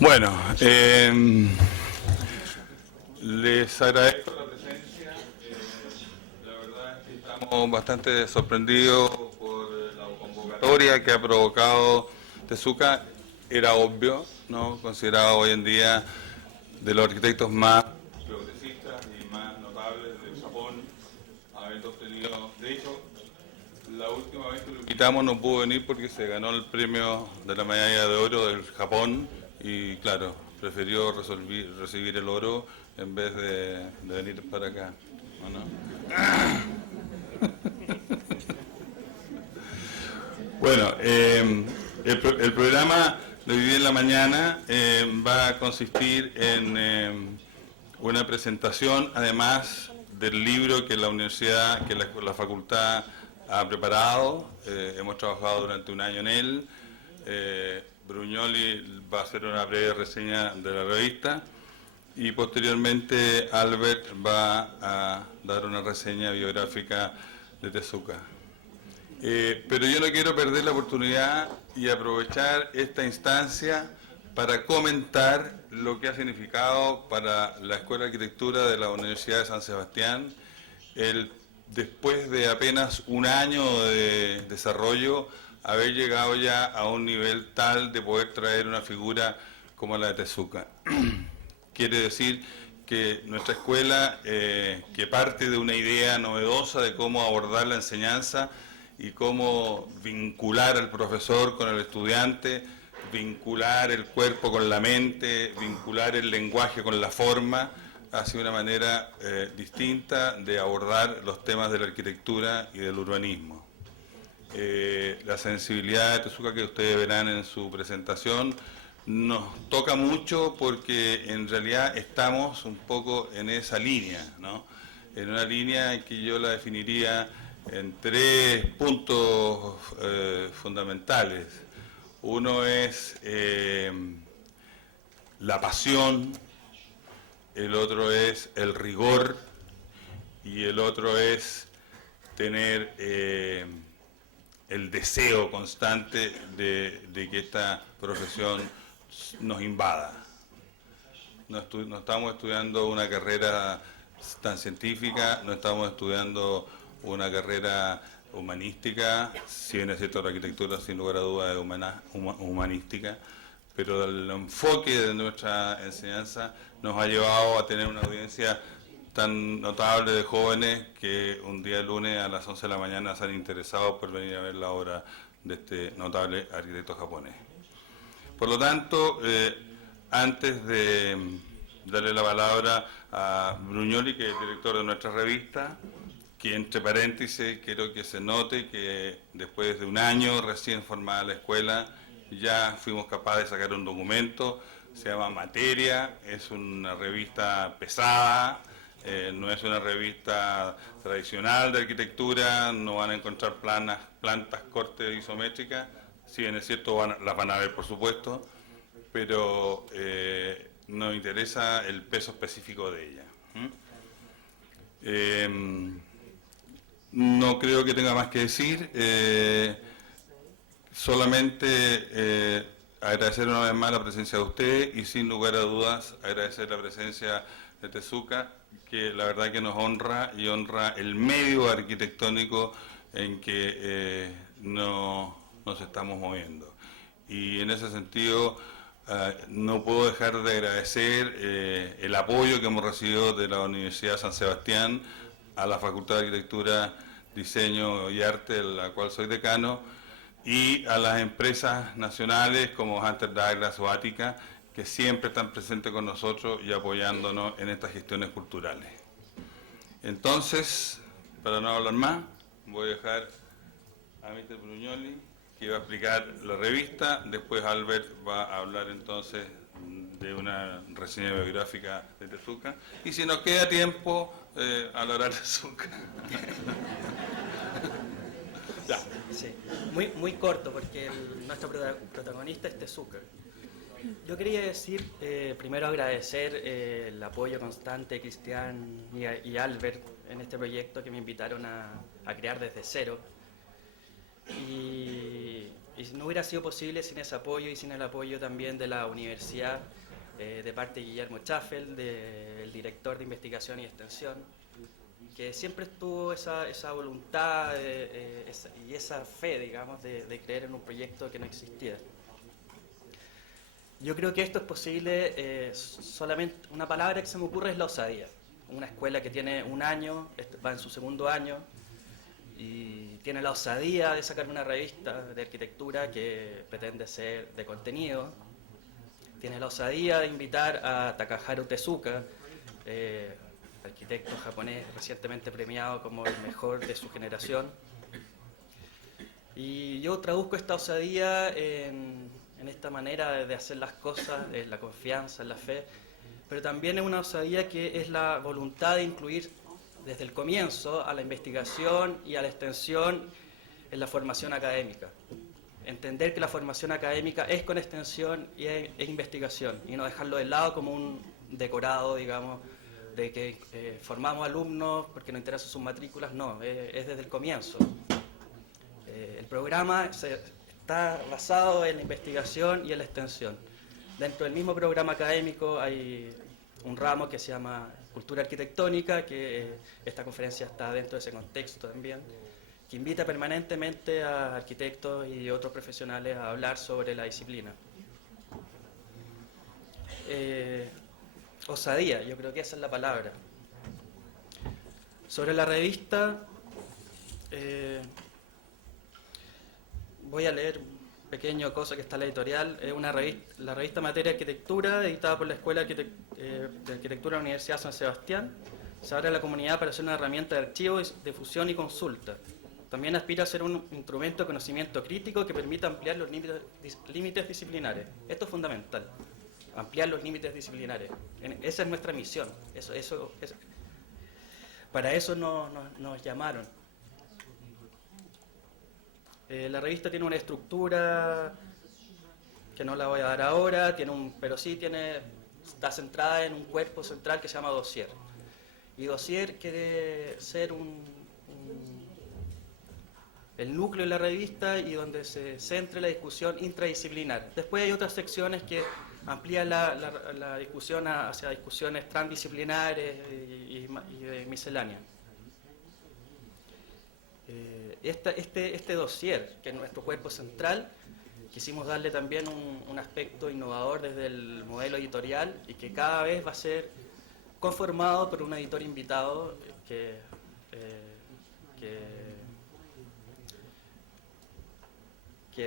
Bueno, les agradezco la presencia. La verdad es que estamos bastante sorprendidos por la convocatoria que ha provocado Tezuka. Era obvio, ¿no? Considerado hoy en día de los arquitectos más progresistas y más notables de Japón, habiendo obtenido, de hecho, la última vez que lo invitamos no pudo venir porque se ganó el premio de la medalla de oro del Japón y claro, prefirió recibir el oro en vez de venir para acá, ¿o no? Bueno, el programa de hoy día en la mañana va a consistir en una presentación, además del libro que la universidad, que la facultad ha preparado. Hemos trabajado durante un año en él. Brugnoli va a hacer una breve reseña de la revista y posteriormente Albert va a dar una reseña biográfica de Tezuka. Pero yo no quiero perder la oportunidad y aprovechar esta instancia para comentar lo que ha significado para la Escuela de Arquitectura de la Universidad de San Sebastián después de apenas un año de desarrollo, haber llegado ya a un nivel tal de poder traer una figura como la de Tezuka. Quiere decir que nuestra escuela, que parte de una idea novedosa de cómo abordar la enseñanza y cómo vincular al profesor con el estudiante, vincular el cuerpo con la mente, vincular el lenguaje con la forma, ha sido una manera distinta de abordar los temas de la arquitectura y del urbanismo. La sensibilidad de Tezuka que ustedes verán en su presentación nos toca mucho porque en realidad estamos un poco en esa línea, ¿no? En una línea que yo la definiría en tres puntos fundamentales. Uno es la pasión, el otro es el rigor y el otro es tener el deseo constante de que esta profesión nos invada. No estamos estudiando una carrera tan científica, no estamos estudiando una carrera humanística, si bien es cierto la arquitectura sin lugar a dudas es humanística, pero el enfoque de nuestra enseñanza nos ha llevado a tener una audiencia tan notable de jóvenes que un día lunes a las 11 de la mañana se han interesado por venir a ver la obra de este notable arquitecto japonés. Por lo tanto, antes de darle la palabra a Brugnoli, que es el director de nuestra revista, que entre paréntesis quiero que se note que después de un año recién formada la escuela, ya fuimos capaces de sacar un documento, se llama Materia, es una revista pesada, no es una revista tradicional de arquitectura, no van a encontrar plantas cortes isométricas, si bien es cierto las van a ver por supuesto, pero nos interesa el peso específico de ella. No creo que tenga más que decir, solamente agradecer una vez más la presencia de usted y sin lugar a dudas agradecer la presencia de Tezuka, que la verdad que nos honra y honra el medio arquitectónico en que nos estamos moviendo. Y en ese sentido no puedo dejar de agradecer el apoyo que hemos recibido de la Universidad de San Sebastián a la Facultad de Arquitectura, Diseño y Arte, de la cual soy decano, y a las empresas nacionales como Hunter Douglas o Ática, que siempre están presentes con nosotros y apoyándonos en estas gestiones culturales. Entonces, para no hablar más, voy a dejar a Mr. Brugnoli, que va a explicar la revista, después Albert va a hablar entonces de una reseña biográfica de Tezuka, y si nos queda tiempo, hablará Tezuka. Ya. Sí, muy corto, porque nuestro protagonista es Tezuka. Yo quería decir, primero agradecer el apoyo constante de Cristian y Albert en este proyecto que me invitaron a crear desde cero. Y y no hubiera sido posible sin ese apoyo y sin el apoyo también de la universidad, de parte de Guillermo Chaffel, del director de investigación y extensión, que siempre tuvo esa voluntad y esa fe, digamos, de creer en un proyecto que no existía. Yo creo que esto es posible, solamente una palabra que se me ocurre es la osadía. Una escuela que tiene un año, va en su segundo año, y tiene la osadía de sacar una revista de arquitectura que pretende ser de contenido. Tiene la osadía de invitar a Takaharu Tezuka, arquitecto japonés recientemente premiado como el mejor de su generación. Y yo traduzco esta osadía en esta manera de hacer las cosas, en la confianza, en la fe, pero también en una osadía que es la voluntad de incluir desde el comienzo a la investigación y a la extensión en la formación académica. Entender que la formación académica es con extensión y es investigación, y no dejarlo de lado como un decorado, digamos, de que formamos alumnos porque nos interesan sus matrículas. No, es desde el comienzo. El programa está basado en la investigación y en la extensión. Dentro del mismo programa académico hay un ramo que se llama Cultura Arquitectónica, que esta conferencia está dentro de ese contexto también, que invita permanentemente a arquitectos y otros profesionales a hablar sobre la disciplina. Osadía, yo creo que esa es la palabra. Sobre la revista, voy a leer un pequeño cosa que está en la editorial. Es la revista Materia de Arquitectura, editada por la Escuela de Arquitectura de la Universidad de San Sebastián. Se abre a la comunidad para ser una herramienta de archivo, difusión y consulta. También aspira a ser un instrumento de conocimiento crítico que permita ampliar los límites disciplinares. Esto es fundamental, ampliar los límites disciplinares. Esa es nuestra misión. Para eso nos llamaron. La revista tiene una estructura que no la voy a dar ahora, pero sí está centrada en un cuerpo central que se llama dossier. Y dossier quiere ser el núcleo de la revista y donde se centre la discusión intradisciplinar. Después hay otras secciones que amplían la discusión hacia discusiones transdisciplinares y de miscelánea. Este dossier, que es nuestro cuerpo central, quisimos darle también un aspecto innovador desde el modelo editorial y que cada vez va a ser conformado por un editor invitado que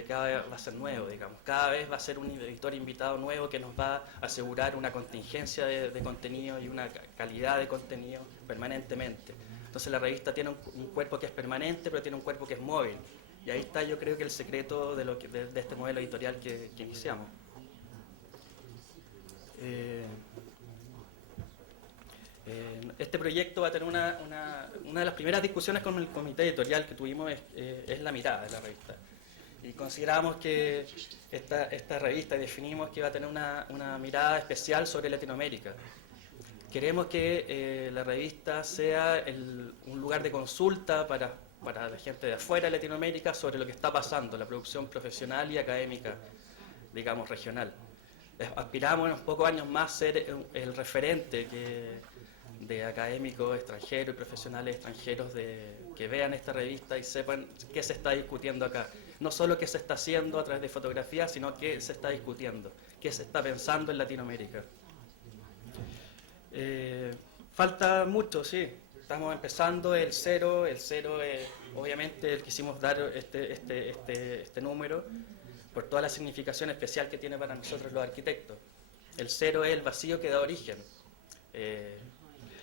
cada vez va a ser nuevo, digamos. Cada vez va a ser un editor invitado nuevo que nos va a asegurar una contingencia de contenido y una calidad de contenido permanentemente. Entonces la revista tiene un cuerpo que es permanente, pero tiene un cuerpo que es móvil. Y ahí está, yo creo que el secreto de este modelo editorial que iniciamos. Este proyecto va a tener una de las primeras discusiones con el comité editorial que tuvimos es la mirada de la revista. Y consideramos que esta revista, definimos que va a tener una mirada especial sobre Latinoamérica. Queremos que la revista sea un lugar de consulta para la gente de afuera de Latinoamérica sobre lo que está pasando, la producción profesional y académica, digamos, regional. Aspiramos en unos pocos años más ser el referente de académicos extranjeros y profesionales extranjeros que vean esta revista y sepan qué se está discutiendo acá. No solo qué se está haciendo a través de fotografías, sino qué se está discutiendo, qué se está pensando en Latinoamérica. Falta mucho, sí. Estamos empezando el cero obviamente quisimos dar este número por toda la significación especial que tiene para nosotros los arquitectos. El cero es el vacío que da origen.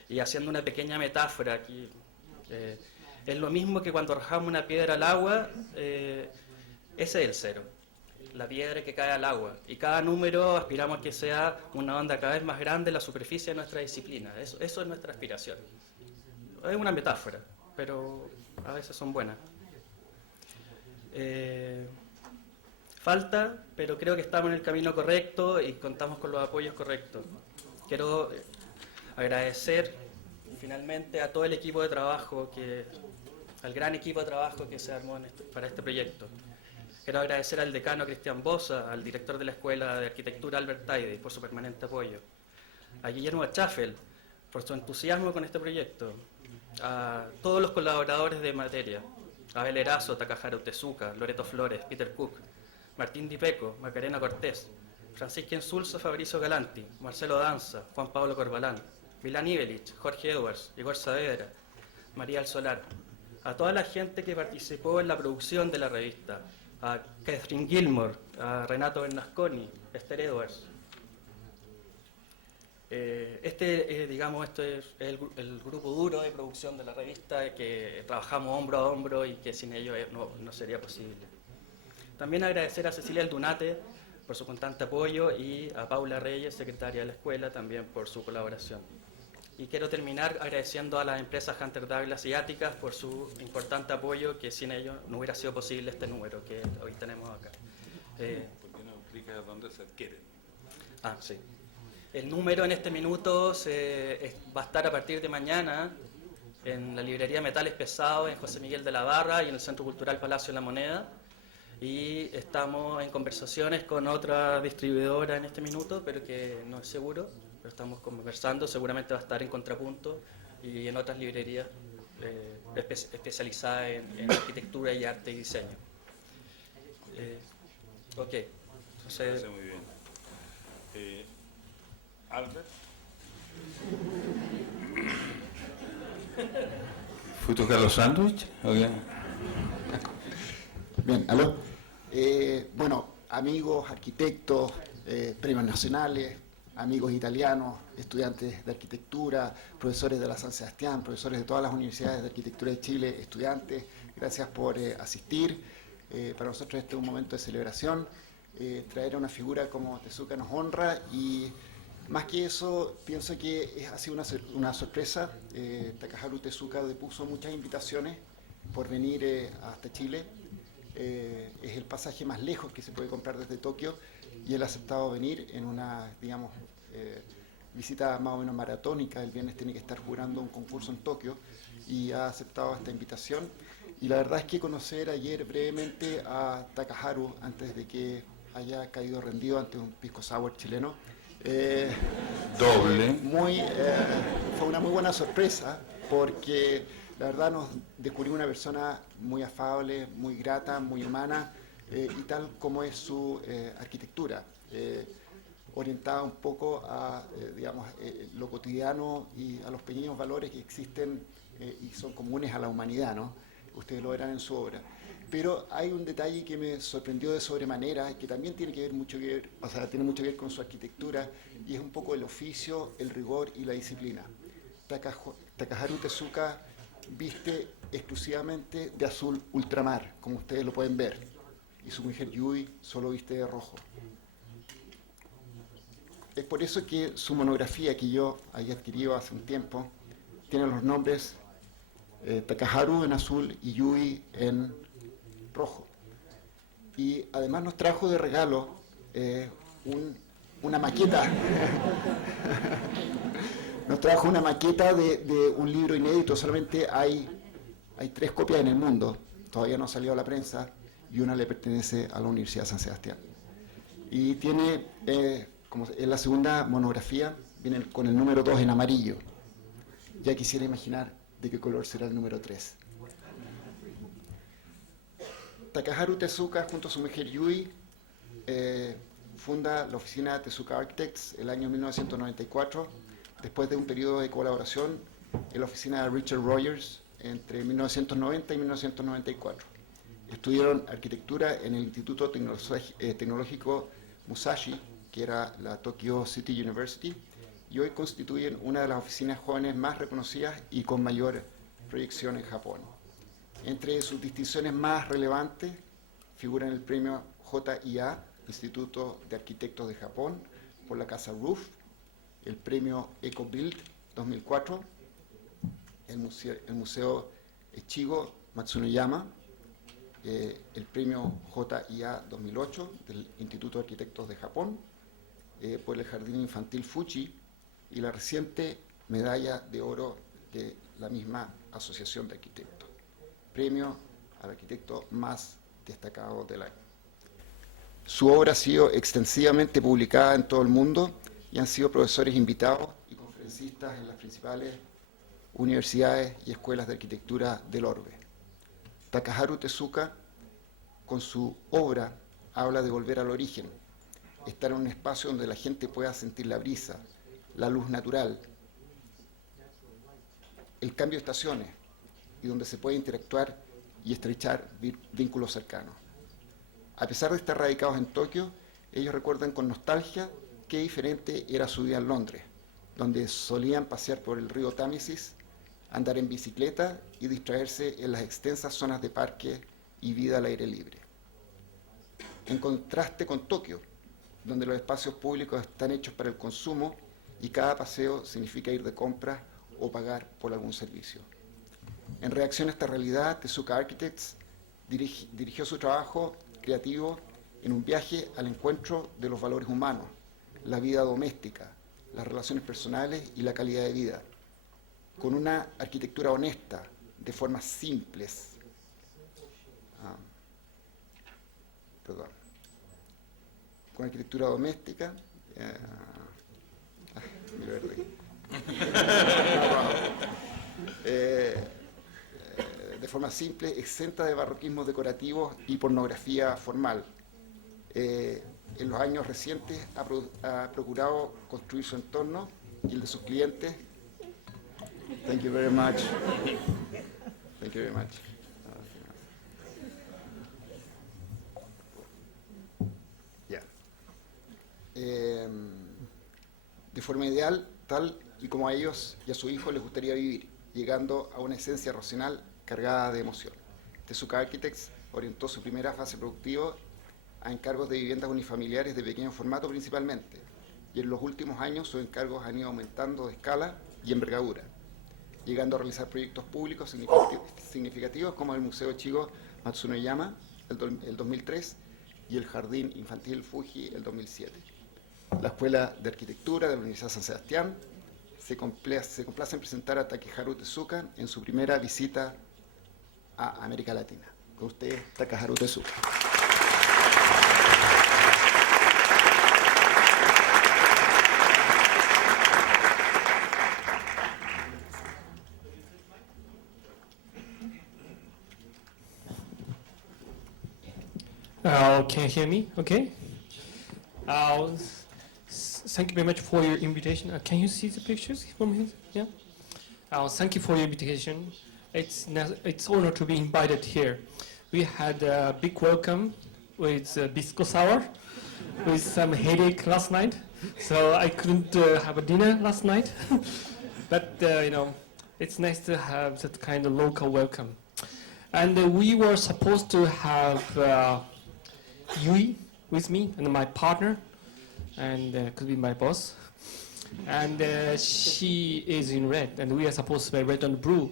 Y haciendo una pequeña metáfora aquí, es lo mismo que cuando arrojamos una piedra al agua, ese es el cero, la piedra que cae al agua. Y cada número aspiramos a que sea una onda cada vez más grande en la superficie de nuestra disciplina. Eso es nuestra aspiración. Es una metáfora, pero a veces son buenas. Falta, pero creo que estamos en el camino correcto y contamos con los apoyos correctos. Quiero agradecer finalmente a todo el equipo de trabajo, al gran equipo de trabajo que se armó para este proyecto. Quiero agradecer al decano Cristian Bosa, al director de la Escuela de Arquitectura Albert Taide por su permanente apoyo, a Guillermo Chaffel por su entusiasmo con este proyecto, a todos los colaboradores de materia, Abel Erazo, Takaharu Tezuka, Loreto Flores, Peter Cook, Martín Di Peco, Macarena Cortés, Francisca Insulza, Fabricio Galanti, Marcelo Danza, Juan Pablo Corbalán, Milán Ibelich, Jorge Edwards, Igor Saavedra, María Alsolar, a toda la gente que participó en la producción de la revista, a Catherine Gilmore, a Renato Bernasconi, Esther Edwards. Este es el grupo duro de producción de la revista, que trabajamos hombro a hombro y que sin ello no sería posible. También agradecer a Cecilia Aldunate por su constante apoyo y a Paula Reyes, secretaria de la escuela, también por su colaboración. Y quiero terminar agradeciendo a las empresas Hunter Douglas y Áticas por su importante apoyo, que sin ello no hubiera sido posible este número que hoy tenemos acá. ¿Por qué no explicas dónde se adquieren? Sí. El número en este minuto va a estar a partir de mañana en la librería Metales Pesados, en José Miguel de la Barra y en el Centro Cultural Palacio de la Moneda. Y estamos en conversaciones con otra distribuidora en este minuto, pero que no es seguro. Pero estamos conversando, seguramente va a estar en Contrapunto y en otras librerías especializadas en arquitectura y arte y diseño. Ok. Entonces, muy bien. Albert. ¿Fue tocar los sándwiches? Okay. Bien, aló. Bueno, amigos, arquitectos, premios nacionales, amigos italianos, estudiantes de arquitectura, profesores de la San Sebastián, profesores de todas las universidades de arquitectura de Chile, estudiantes, gracias por asistir. Para nosotros este es un momento de celebración. Traer a una figura como Tezuka nos honra y más que eso, pienso que ha sido una sorpresa. Takaharu Tezuka depuso muchas invitaciones por venir hasta Chile. Es el pasaje más lejos que se puede comprar desde Tokio y él ha aceptado venir en una, digamos, visita más o menos maratónica. El viernes tiene que estar jurando un concurso en Tokio y ha aceptado esta invitación. Y la verdad es que conocer ayer brevemente a Takaharu antes de que haya caído rendido ante un pisco sour chileno, doble. Fue una muy buena sorpresa porque la verdad nos descubrió una persona muy afable, muy grata, muy humana y tal como es su arquitectura, orientada un poco a digamos, lo cotidiano y a los pequeños valores que existen y son comunes a la humanidad, ¿no? Ustedes lo verán en su obra. Pero hay un detalle que me sorprendió de sobremanera, que también tiene mucho que ver con su arquitectura, y es un poco el oficio, el rigor y la disciplina. Takaharu Tezuka viste exclusivamente de azul ultramar, como ustedes lo pueden ver, y su mujer Yui solo viste de rojo. Es por eso que su monografía, que yo había adquirido hace un tiempo, tiene los nombres Takaharu en azul y Yui en rojo. Y además nos trajo de regalo una maqueta. Nos trajo una maqueta de un libro inédito. Solamente hay 3 copias en el mundo. Todavía no ha salido a la prensa y una le pertenece a la Universidad de San Sebastián. Y tiene, como es la segunda monografía, viene con el número 2 en amarillo. Ya quisiera imaginar de qué color será el número 3. Takaharu Tezuka, junto a su mujer Yui, funda la oficina Tezuka Architects el año 1994, después de un periodo de colaboración en la oficina de Richard Rogers entre 1990 y 1994. Estudiaron arquitectura en el Instituto Tecnológico Musashi, que era la Tokyo City University, y hoy constituyen una de las oficinas jóvenes más reconocidas y con mayor proyección en Japón. Entre sus distinciones más relevantes figuran el premio JIA, Instituto de Arquitectos de Japón, por la casa Roof, el premio EcoBuild 2004, el Museo Echigo Matsunoyama, el premio JIA 2008 del Instituto de Arquitectos de Japón, por el Jardín Infantil Fuji y la reciente medalla de oro de la misma Asociación de Arquitectos. Premio al arquitecto más destacado del año. Su obra ha sido extensivamente publicada en todo el mundo y han sido profesores invitados y conferencistas en las principales universidades y escuelas de arquitectura del orbe. Takaharu Tezuka, con su obra, habla de volver al origen, estar en un espacio donde la gente pueda sentir la brisa, la luz natural, el cambio de estaciones, y donde se puede interactuar y estrechar vínculos cercanos. A pesar de estar radicados en Tokio, ellos recuerdan con nostalgia qué diferente era su vida en Londres, donde solían pasear por el río Támesis, andar en bicicleta y distraerse en las extensas zonas de parque y vida al aire libre. En contraste con Tokio, donde los espacios públicos están hechos para el consumo y cada paseo significa ir de compras o pagar por algún servicio. En reacción a esta realidad, Tezuka Architects dirigió su trabajo creativo en un viaje al encuentro de los valores humanos, la vida doméstica, las relaciones personales y la calidad de vida, con una arquitectura honesta, de formas simples. Con arquitectura doméstica, de forma simple, exenta de barroquismos decorativos y pornografía formal. En los años recientes ha procurado construir su entorno y el de sus clientes. Thank you very much. Thank you very much. Yeah. De forma ideal, tal y como a ellos y a su hijo les gustaría vivir, llegando a una esencia racional cargada de emoción. Tezuka Architects orientó su primera fase productiva a encargos de viviendas unifamiliares de pequeño formato principalmente, y en los últimos años sus encargos han ido aumentando de escala y envergadura, llegando a realizar proyectos públicos significativos como el Museo Chigo Matsunoyama el 2003 y el Jardín Infantil Fuji el 2007. La Escuela de Arquitectura de la Universidad San Sebastián se complace en presentar a Takaharu Tezuka en su primera visita a América Latina. Con ustedes, Takaharu Tezuka. Can you hear me? Okay. Thank you very much for your invitation. Can you see the pictures from here? Yeah. Thank you for your invitation. It's honor to be invited here. We had a big welcome with bisco sour, with some headache last night, so I couldn't have a dinner last night. But it's nice to have that kind of local welcome. And we were supposed to have Yui with me and my partner, and could be my boss. And she is in red, and we are supposed to be red and blue.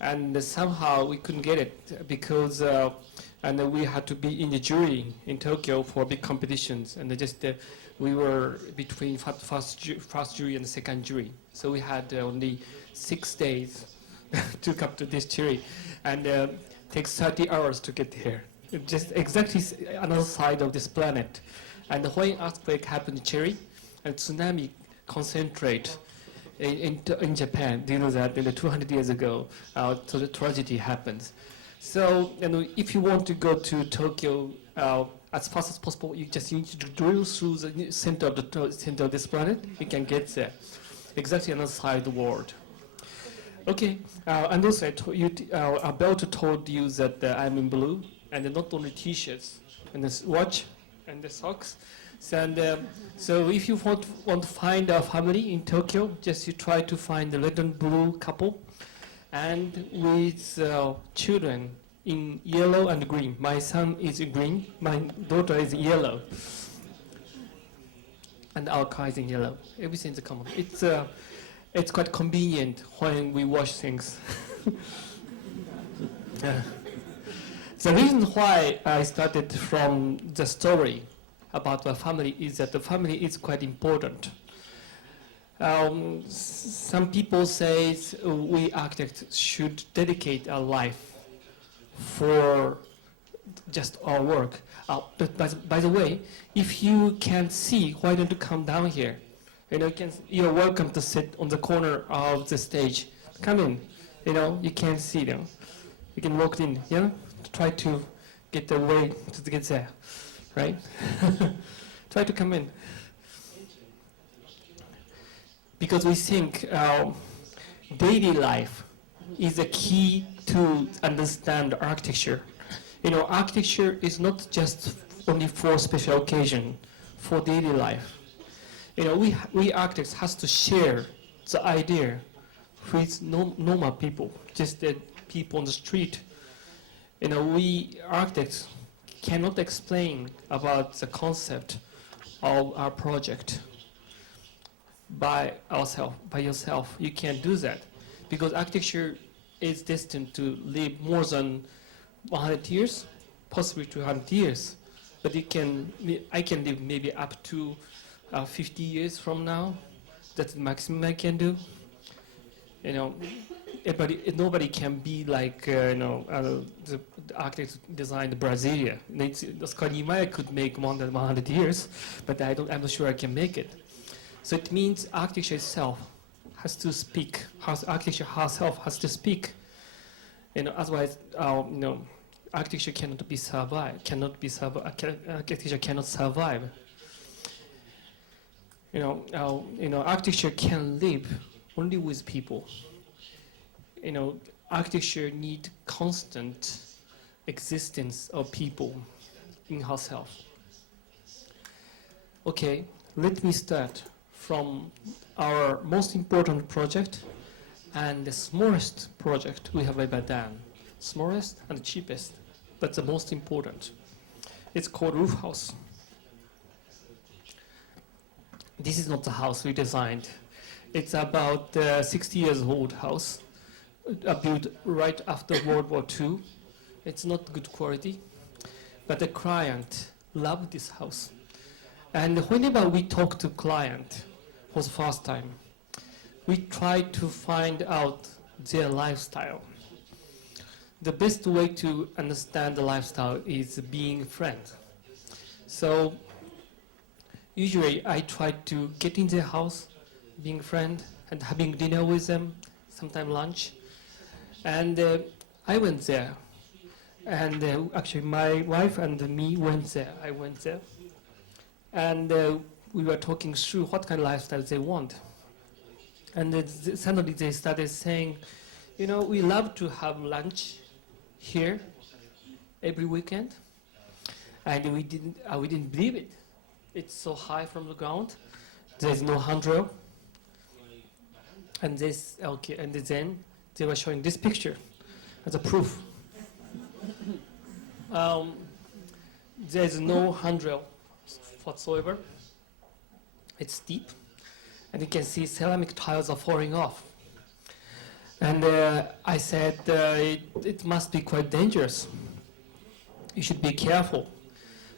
And somehow we couldn't get it because and we had to be in the jury in Tokyo for big competitions, and we were between first jury and second jury. So we had only 6 days to come to this jury, and takes 30 hours to get here. Just exactly another side of this planet. And when earthquake happened in Chile, and tsunami concentrate in Japan, do you know that 200 years ago, so the tragedy happens. So if you want to go to Tokyo as fast as possible, you need to drill through the center of this planet. You can get there, exactly another side of the world. Okay, and also Alberto told you that I'm in blue, and not only t-shirts, and this watch, and the socks. So if you want to find a family in Tokyo, just you try to find a red and blue couple, and with children in yellow and green. My son is in green, my daughter is yellow, and our car is in yellow. Everything's common. It's quite convenient when we wash things. The reason why I started from the story about the family is that the family is quite important. Some people say we architects should dedicate our life for just our work. But by the way, if you can't see, why don't you come down here? You're welcome to sit on the corner of the stage. Come in. You can't see. You can walk in. Try to get the way to get there, right? Try to come in. Because we think daily life is a key to understand architecture. Architecture is not just only for special occasion, for daily life. We architects has to share the idea with normal people, just the people on the street. We architects cannot explain about the concept of our project by yourself. You can't do that because architecture is destined to live more than 100 years, possibly 200 years. But I can live maybe up to 50 years from now. That's the maximum I can do. Nobody can be like the architects designed Brasilia. Scott Niemeyer could make more than 100 years, but I'm not sure I can make it. So it means architecture itself has to speak. Architecture herself has to speak. Otherwise, architecture cannot be survived. Architecture cannot survive. Architecture can live only with people. Architecture needs constant existence of people in herself. Okay, let me start from our most important project and the smallest project we have ever done. Smallest and the cheapest, but the most important. It's called Roof House. This is not the house we designed. It's about 60 years old house, built right after World War II. It's not good quality, but the client loved this house. And whenever we talk to client for the first time, we try to find out their lifestyle. The best way to understand the lifestyle is being friends. So usually I try to get in their house, being a friend, and having dinner with them, sometimes lunch. And I went there. And actually my wife and me went there. I went there. And we were talking through what kind of lifestyle they want. And suddenly they started saying, we love to have lunch here every weekend. And we didn't believe it. It's so high from the ground. There's no handrail. And then they were showing this picture as a proof. There's no handrail whatsoever. It's steep. And you can see ceramic tiles are falling off. And I said, it must be quite dangerous. You should be careful.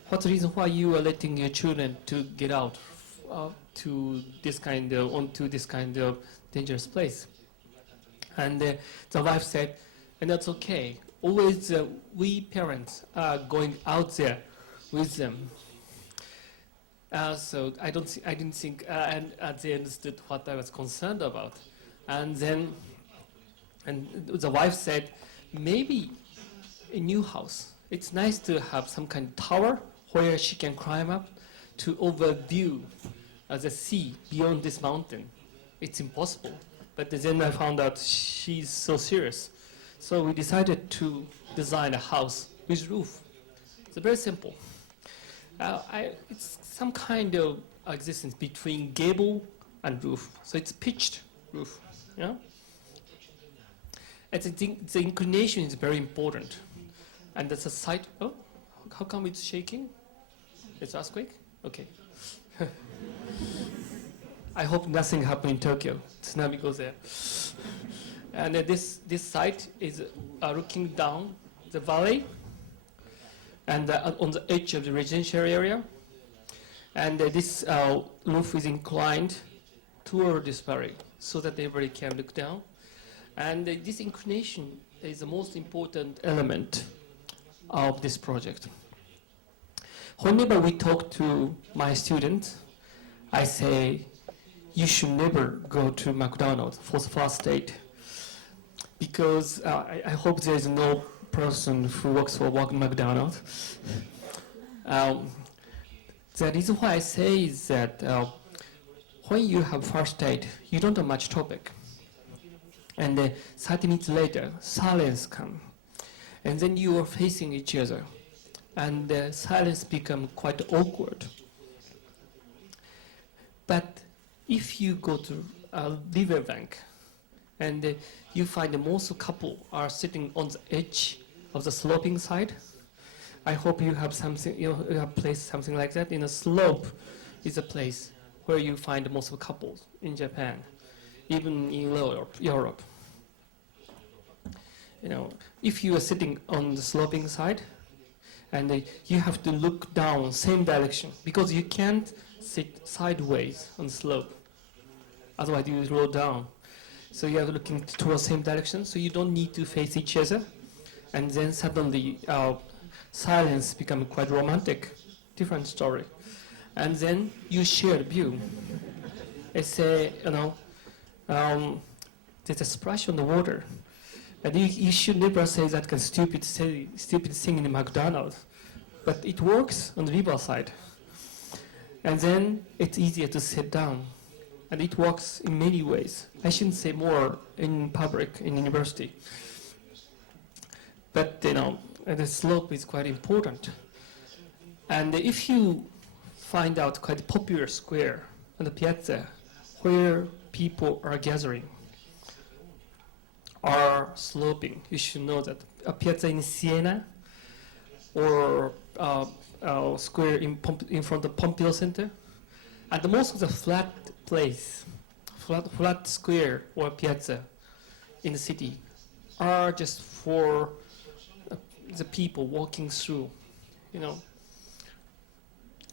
What's the reason why you are letting your children to get out onto this kind of dangerous place? And the wife said, and that's okay. Always we parents are going out there with them. So I didn't think, and they understood what I was concerned about. And the wife said, maybe a new house. It's nice to have some kind of tower where she can climb up to overview the sea beyond this mountain. It's impossible. But then I found out she's so serious. So we decided to design a house with roof. It's very simple. It's some kind of existence between gable and roof. So it's pitched roof. Yeah? And the inclination is very important. And that's a site. Oh, how come it's shaking? It's earthquake? Okay. I hope nothing happened in Tokyo. Tsunami goes there. And this site is looking down the valley and on the edge of the residential area. And this roof is inclined toward this valley so that everybody can look down. And this inclination is the most important element of this project. Whenever we talk to my students, I say, you should never go to McDonald's for the first date, because I hope there is no person who works for McDonald's. The reason why I say is that when you have first date, you don't have much topic. And 30 minutes later, silence comes. And then you are facing each other. And the silence becomes quite awkward. But if you go to a riverbank, and you find that most couple are sitting on the edge of the sloping side, I hope you have something, you have placed something like that. In a slope is a place where you find most of couples in Japan, even in Europe. If you are sitting on the sloping side, and you have to look down same direction, because you can't sit sideways on the slope. Otherwise you roll down. So you are looking towards same direction, so you don't need to face each other. And then suddenly silence becomes quite romantic, different story. And then you share view. It's there's a splash on the water. And you should never say that kind of stupid thing in McDonald's. But it works on the riverside. And then it's easier to sit down. And it works in many ways. I shouldn't say more in public, in university. But the slope is quite important. And if you find out quite popular square on the piazza where people are gathering or sloping, you should know that a piazza in Siena or a square in front of Pompeo Center, and most of the flat place, flat square or piazza in the city are just for the people walking through,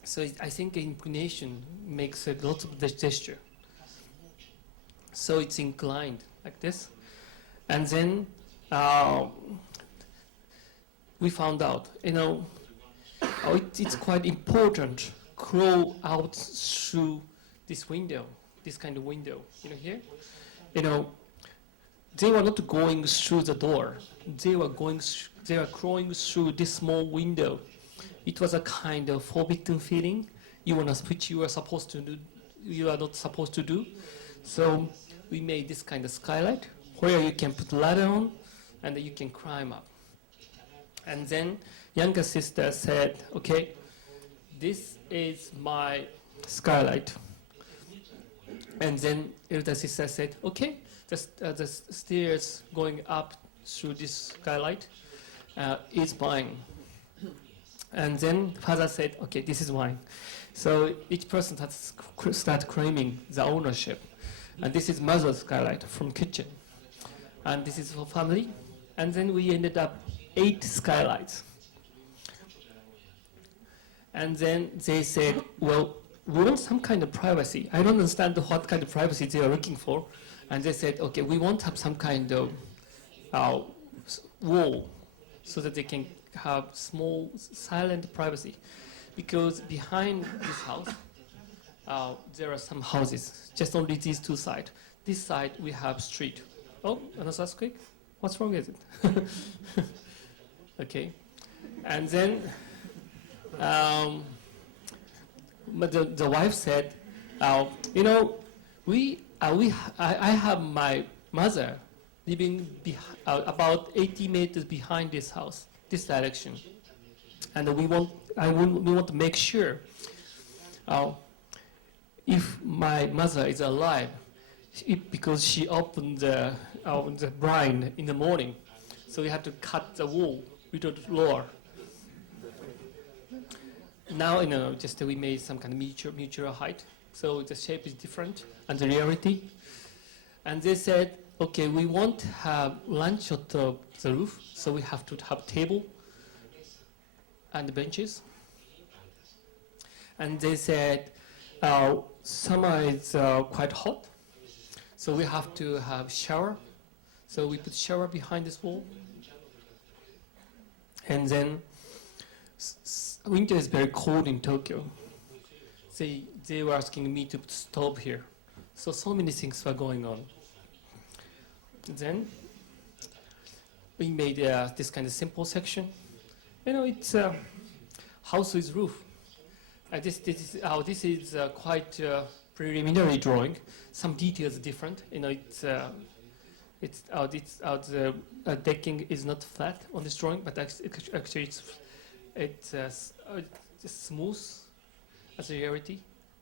So I think inclination makes a lot of the gesture. So it's inclined like this. And then we found out, it's quite important crawl out through this window, this kind of window, here. They were not going through the door. They were crawling through this small window. It was a kind of forbidden feeling. Which you are supposed to do, you are not supposed to do. So we made this kind of skylight where you can put ladder on and you can climb up. And then younger sister said, okay, this is my skylight. And then elder sister said, okay, the stairs going up through this skylight is mine. And then father said, okay, this is mine. So each person start claiming the ownership. And this is mother's skylight from kitchen. And this is for family. And then we ended up 8 skylights. And then they said, well, we want some kind of privacy. I don't understand what kind of privacy they are looking for. And they said, okay, we want to have some kind of wall so that they can have small, silent privacy. Because behind this house, there are some houses, just only these 2 sides. This side, we have street. Oh, another earthquake? What's wrong with it? Okay. And then the wife said, I have my mother living about 80 meters behind this house, this direction. And we want to make sure if my mother is alive, because she opened the blind in the morning, so we have to cut the wall without floor. Now, just we made some kind of mutual height, so the shape is different and the reality. And they said, okay, we want to have lunch on the roof, so we have to have table and benches. And they said, summer is quite hot, so we have to have shower. So we put shower behind this wall. And then winter is very cold in Tokyo. They were asking me to stop here. So many things were going on. Then we made this kind of simple section. It's a house with roof. This is quite preliminary drawing. Some details different. The decking is not flat on this drawing, but actually it's smooth as a reality,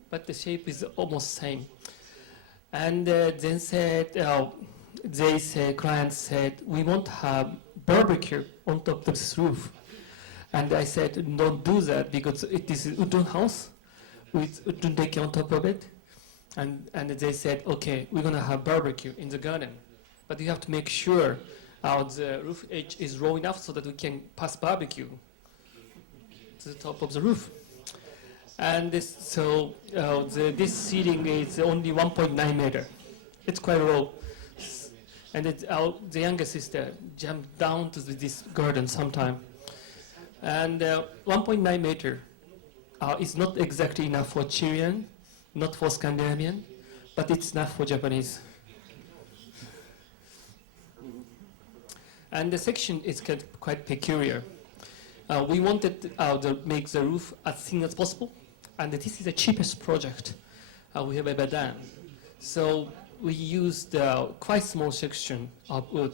but the shape is almost same. And then clients said, we want to have barbecue on top of this roof. And I said, don't do that because it is an udon house with udon decking on top of it. And they said, okay, we're going to have barbecue in the garden. But you have to make sure the roof edge is low enough so that we can pass barbecue to the top of the roof. And this ceiling is only 1.9 meter. It's quite low. And the younger sister jumped down to this garden sometime. And 1.9 meter is not exactly enough for Chilean, not for Scandinavian, but it's enough for Japanese. And the section is quite peculiar. We wanted to make the roof as thin as possible, and this is the cheapest project we have ever done. So we used quite small section of wood,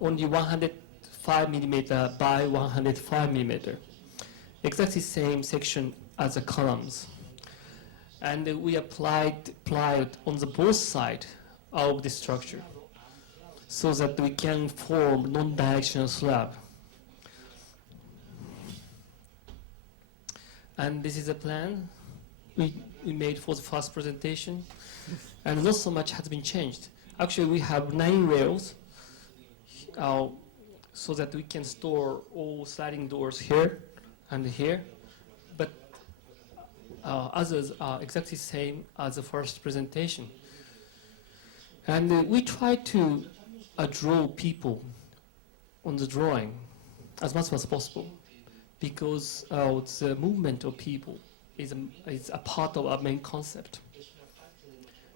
only 105 millimeter by 105 millimeter. Exactly same section as the columns. And we applied plywood on the both sides of the structure so that we can form non-directional slab. And this is a plan we made for the first presentation. And not so much has been changed. Actually, we have 9 rails so that we can store all sliding doors here and here. But others are exactly the same as the first presentation. And we try to draw people on the drawing as much as possible because the movement of people is a part of our main concept.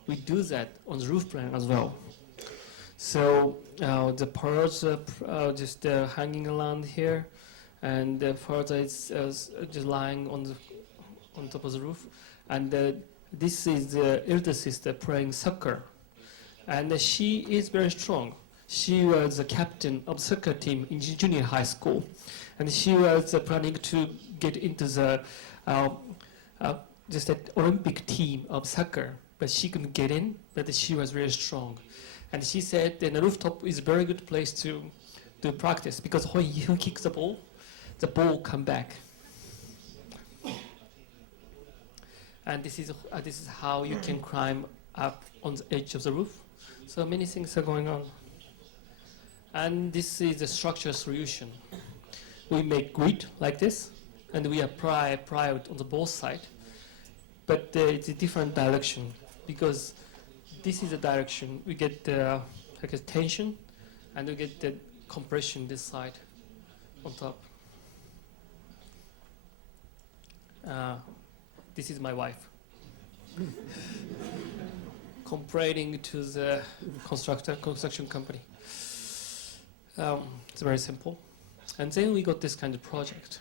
We do that on the roof plan as well. So the parts just hanging around here, and the further is just lying on top of the roof. And this is the elder sister playing soccer, and she is very strong. She was the captain of soccer team in junior high school, and she was planning to get into the just an Olympic team of soccer. But she couldn't get in, but she was very strong. And she said the rooftop is a very good place to practice because when you kick the ball come back. And this is how you can climb up on the edge of the roof. So many things are going on. And this is the structural solution. We make grid like this, and we apply plywood on the both sides. But it's a different direction. Because this is the direction we get like a tension, and we get the compression this side on top. This is my wife complaining to the construction company. It's very simple, and then we got this kind of project.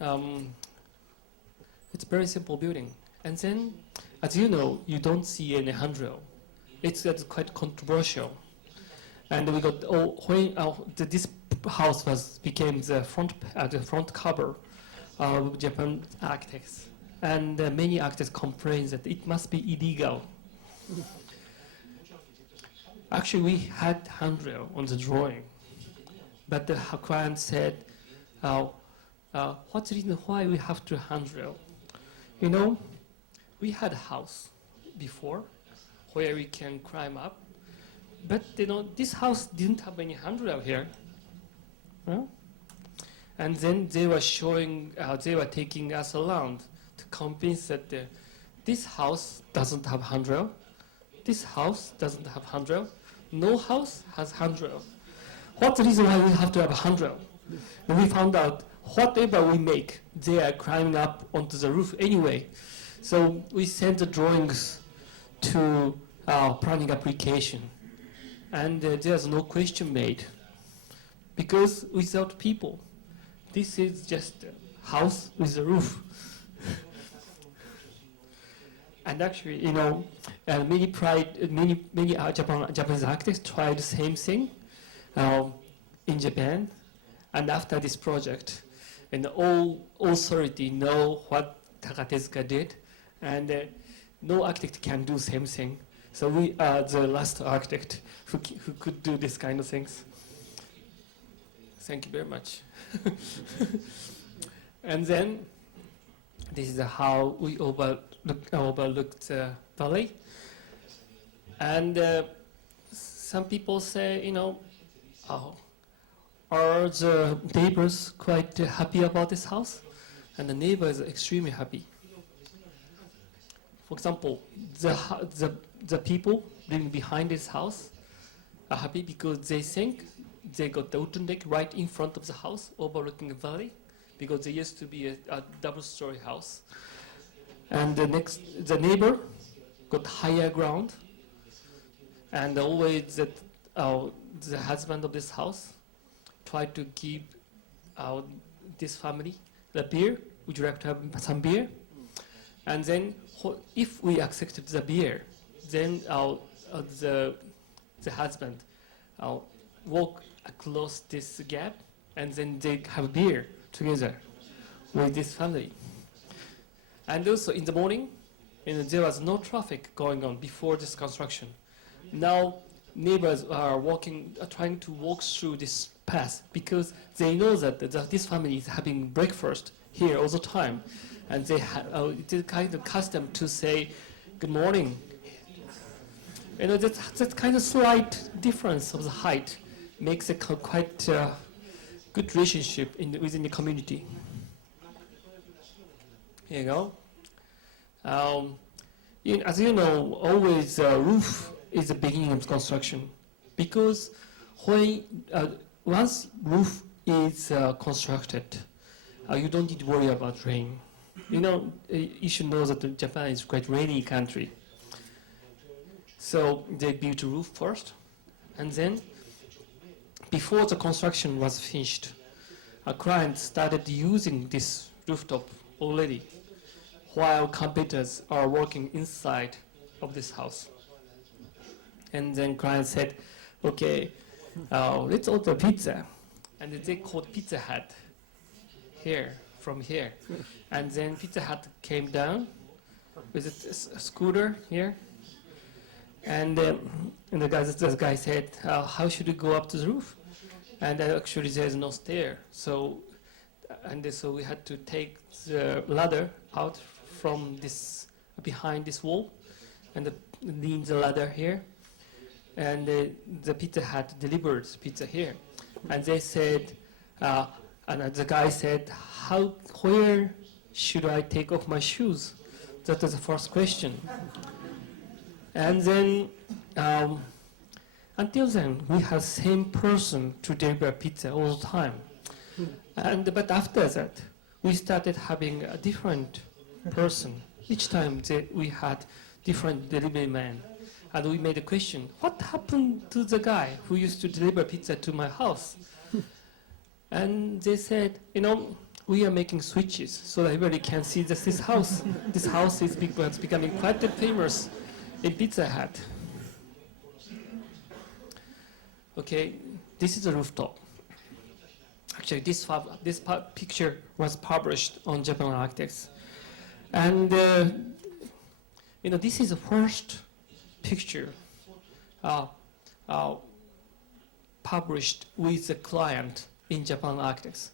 It's a very simple building, and then. As you know, you don't see any handrail. It's quite controversial. And we got when this house became the front cover of Japan architects, and many architects complained that it must be illegal. Actually, we had handrail on the drawing, but the client said, "What's the reason why we have to handrail? We had a house before where we can climb up, but this house didn't have any handrail here." And then they were taking us around to convince that this house doesn't have handrail, this house doesn't have handrail, no house has handrail. What's the reason why we have to have a handrail? And we found out whatever we make, they are climbing up onto the roof anyway. So we sent the drawings to our planning application. And there's no question made. Because without people, this is just a house with a roof. And actually, many Japanese architects tried the same thing in Japan. And after this project, and all authority know what Takaharu Tezuka did, and no architect can do same thing. So we are the last architect who could do this kind of things. Thank you very much. And then this is how we overlooked the valley. And some people say, are the neighbors quite happy about this house? And the neighbor is extremely happy. For example, the people living behind this house are happy because they think they got the wooden deck right in front of the house overlooking the valley, because there used to be a double-story house. And the neighbor got higher ground, and always the husband of this house tried to give this family the beer. Would you like to have some beer? And then if we accepted the beer, then the husband walk across this gap, and then they have beer together with this family. And also in the morning, there was no traffic going on before this construction. Now neighbors are trying to walk through this path because they know that this family is having breakfast here all the time, and it's kind of custom to say good morning. That kind of slight difference of the height makes a quite good relationship within the community. Here you go. As you know, always roof is the beginning of construction, because when once roof is constructed, you don't need to worry about rain. You should know that Japan is quite rainy country. So they built a roof first, and then before the construction was finished, a client started using this rooftop already, while competitors are working inside of this house. And then client said, okay, let's order pizza. And they called Pizza Hut from here. And then Pizza Hut came down with a scooter here. And the guy said, how should we go up to the roof? And actually there's no stair. So we had to take the ladder out from behind this wall, and lean the ladder here. And the Pizza Hut delivered pizza here. And they said, and the guy said, where should I take off my shoes? That was the first question. And then, until then, we have same person to deliver pizza all the time. But after that, we started having a different person. Each time we had different delivery man. And we made a question, what happened to the guy who used to deliver pizza to my house? And they said, we are making switches so that everybody can see this house. This house is becoming quite famous in Pizza Hut. Okay, this is a rooftop. Actually, this picture was published on Japan Architects. And, this is the first picture published with the client in Japan Architects.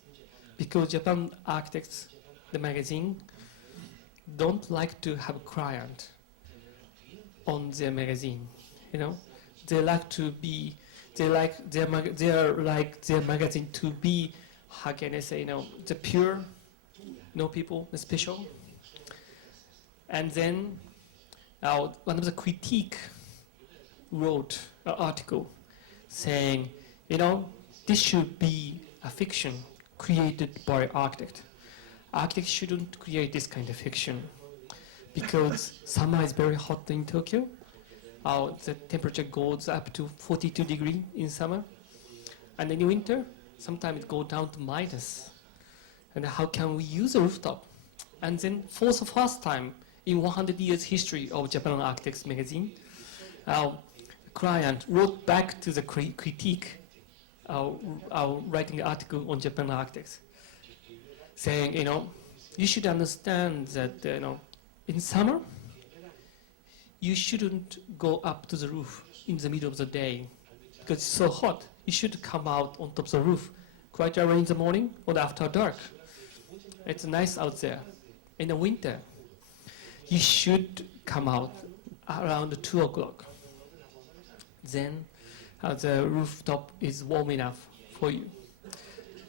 Because Japan Architects, the magazine, don't like to have a client on their magazine. They like their magazine to be, how can I say, the pure, no people, the special. And then one of the critique wrote an article saying, this should be a fiction created by architect. Architects shouldn't create this kind of fiction because summer is very hot in Tokyo. The temperature goes up to 42 degrees in summer. And in winter, sometimes it goes down to minus. And how can we use a rooftop? And then for the first time in 100 years history of Japan Architects magazine, our client wrote back to the critique, writing an article on Japan Architects, saying, you should understand that, in summer, you shouldn't go up to the roof in the middle of the day because it's so hot. You should come out on top of the roof quite early in the morning or after dark. It's nice out there. In the winter, you should come out around 2 o'clock. Then the rooftop is warm enough for you.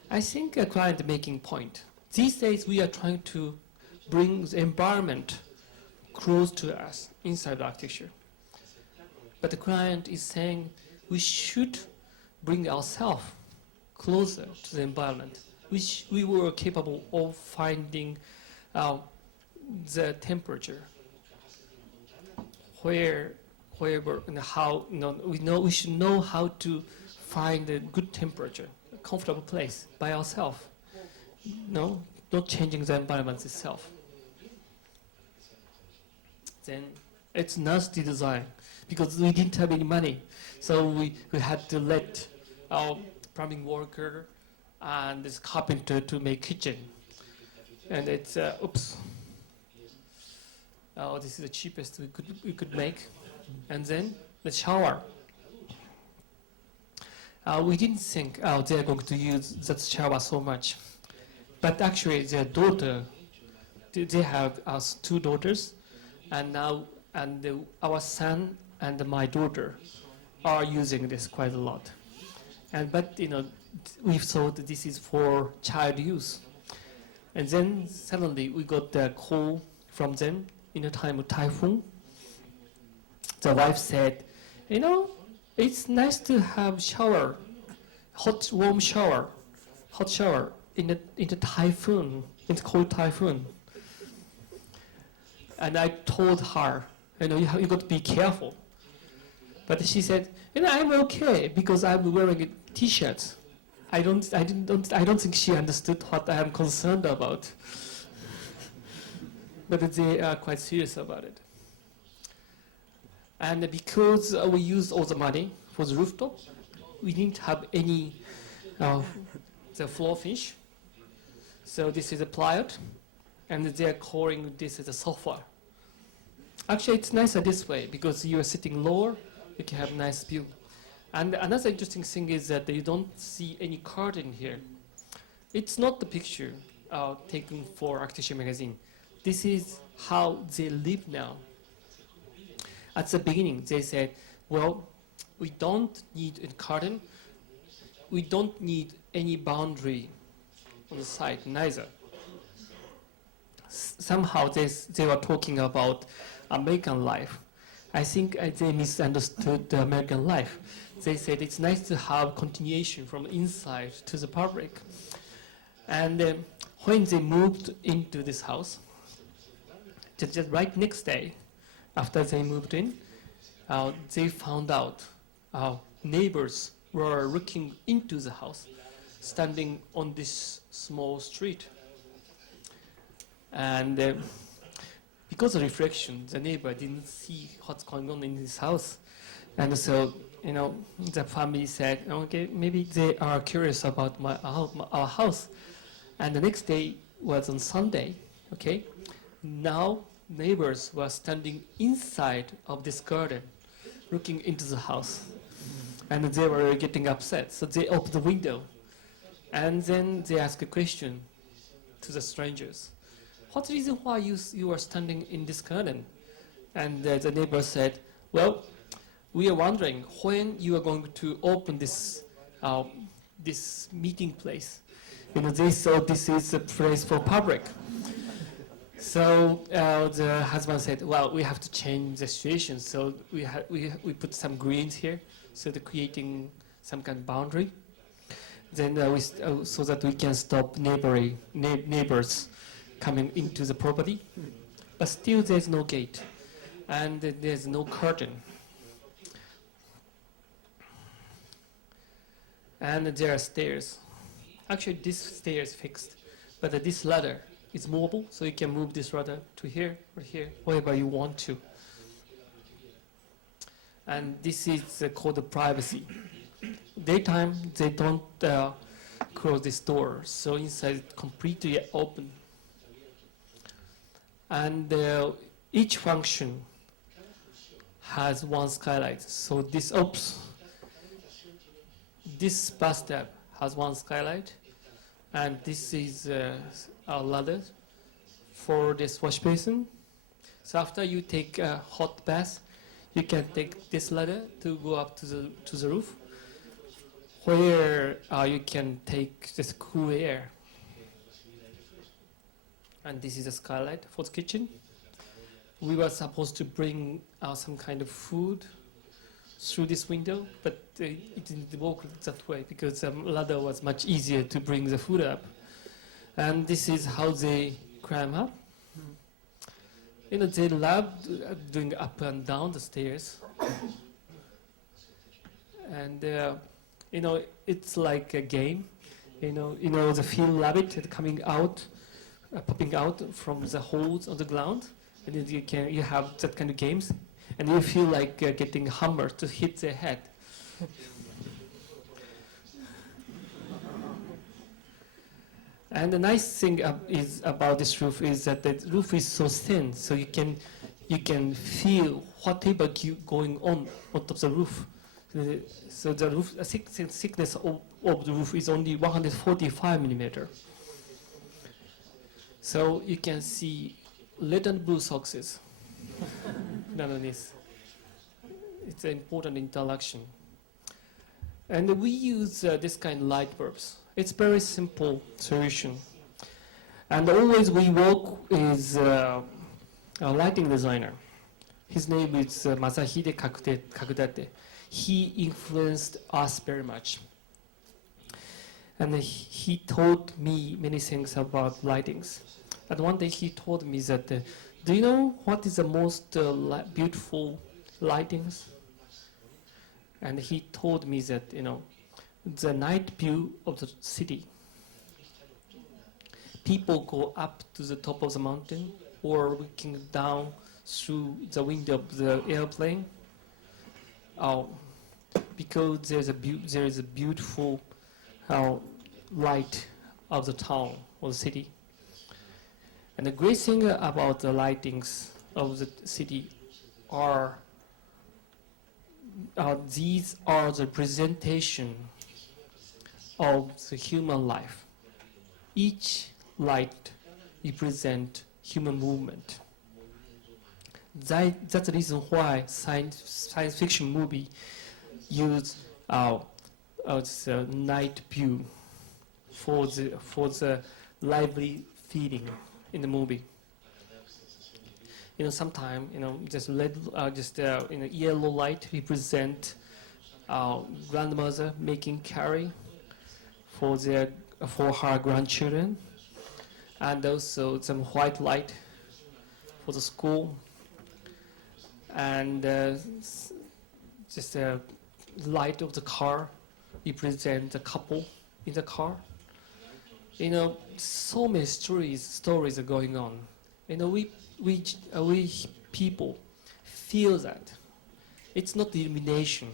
I think a client making point. These days we are trying to bring the environment close to us inside the architecture. But the client is saying we should bring ourselves closer to the environment, which we were capable of finding the temperature wherever and how. We should know how to find a good temperature, a comfortable place by ourselves. No, not changing the environment itself. Then it's nasty design because we didn't have any money, so we had to let our plumbing worker and this carpenter to make kitchen, and it's oops. This is the cheapest we could make, and then the shower. We didn't think they're going to use that shower so much, but actually their daughter, they have us 2 daughters, and now our son and my daughter are using this quite a lot, but we thought that this is for child use, and then suddenly we got the call from them in a time of typhoon. The wife said, it's nice to have shower, hot shower in the typhoon, in the cold typhoon. And I told her, you got to be careful. But she said, I'm okay because I'm wearing a T-shirt. I don't think she understood what I am concerned about. But they are quite serious about it. And because we used all the money for the rooftop, we didn't have any the floor finish. So this is applied, and they are calling this as a sofa. Actually, it's nicer this way because you are sitting lower, you can have a nice view. And another interesting thing is that you don't see any curtain here. It's not the picture taken for Architecture magazine. This is how they live now. At the beginning, they said, well, we don't need a curtain. We don't need any boundary on the side, neither. Somehow they were talking about American life. I think they misunderstood the American life. They said it's nice to have continuation from inside to the public. And when they moved into this house, just right next day, after they moved in, they found out neighbors were looking into the house, standing on this small street. And because of reflection, the neighbor didn't see what's going on in his house. And so, the family said, okay, maybe they are curious about our house. And the next day was on Sunday, okay? Now neighbors were standing inside of this garden, looking into the house. And they were getting upset, so they opened the window. And then they asked a question to the strangers. What's the reason why you are standing in this garden? And the neighbor said, well, we are wondering when you are going to open this meeting place. They thought this is a place for public. So the husband said, well, we have to change the situation. So we put some greens here, so they're creating some kind of boundary. then so that we can stop neighbors coming into the property. But still there's no gate, and there's no curtain. And there are stairs. Actually, this stair is fixed, but this ladder is movable, so you can move this ladder to here or here, wherever you want to. And this is called the privacy. Daytime, they don't close this door, so inside it's completely open. And each function has one skylight. So this bathtub has one skylight, and this is our ladder for this wash basin. So after you take a hot bath, you can take this ladder to go up to the roof, where you can take this cool air. And this is a skylight for the kitchen. We were supposed to bring some kind of food through this window, but it didn't work that way because the ladder was much easier to bring the food up. And this is how they climb up. You know, they love doing up and down the stairs. And you know, it's like a game. You know the field rabbit coming out, popping out from the holes on the ground, and then you have that kind of games, and you feel like getting a hammer to hit their head. And the nice thing is about this roof is that the roof is so thin, so you can feel whatever going on top of the roof. So the roof thickness of the roof is only 145 millimeter. So you can see red and blue soxes underneath. It's an important interaction. And we use this kind of light bulbs. It's very simple solution. And always we work with a lighting designer. His name is Masahide Kakudate. He influenced us very much. And he taught me many things about lightings. And one day he told me that, do you know what is the most beautiful lightings? And he told me that, you know, the night view of the city. People go up to the top of the mountain or looking down through the window of the airplane. Because there is a beautiful light of the town or the city. And the great thing about the lightings of the city are these are the presentation of the human life. Each light represents human movement. That's the reason why science fiction movie use the night view for the lively feeling in the movie. You know, sometimes just yellow light represent grandmother making curry for her grandchildren, and also some white light for the school, and just a light of the car represent the couple in the car. You know, so many stories are going on. You know, we people feel that. It's not the illumination.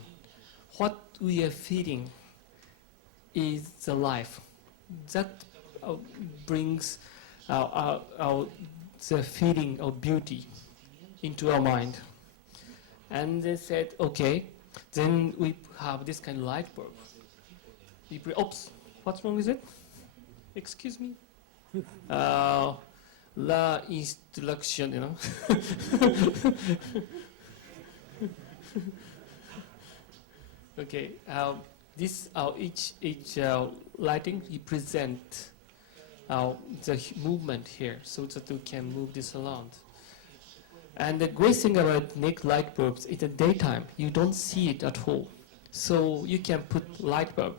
What we are feeling is the life. That brings the feeling of beauty into our mind. And they said, okay, then we have this kind of light bulb. Oops, what's wrong with it? Excuse me? La instruction, you know. Okay, each lighting represent the movement here, so that we can move this around. And the great thing about naked light bulbs is the daytime you don't see it at all, so you can put light bulb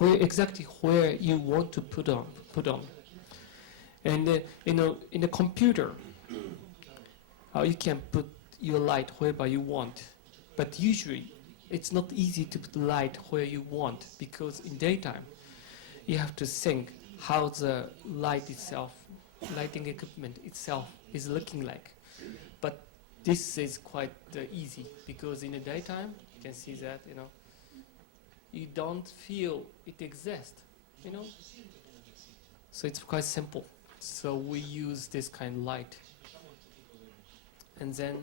exactly where you want to put on. And in a computer, you can put your light wherever you want. But usually, it's not easy to put light where you want, because in daytime, you have to think how the lighting equipment itself is looking like. But this is quite easy, because in the daytime, you can see that, you don't feel it exists, So it's quite simple. So we use this kind of light. And then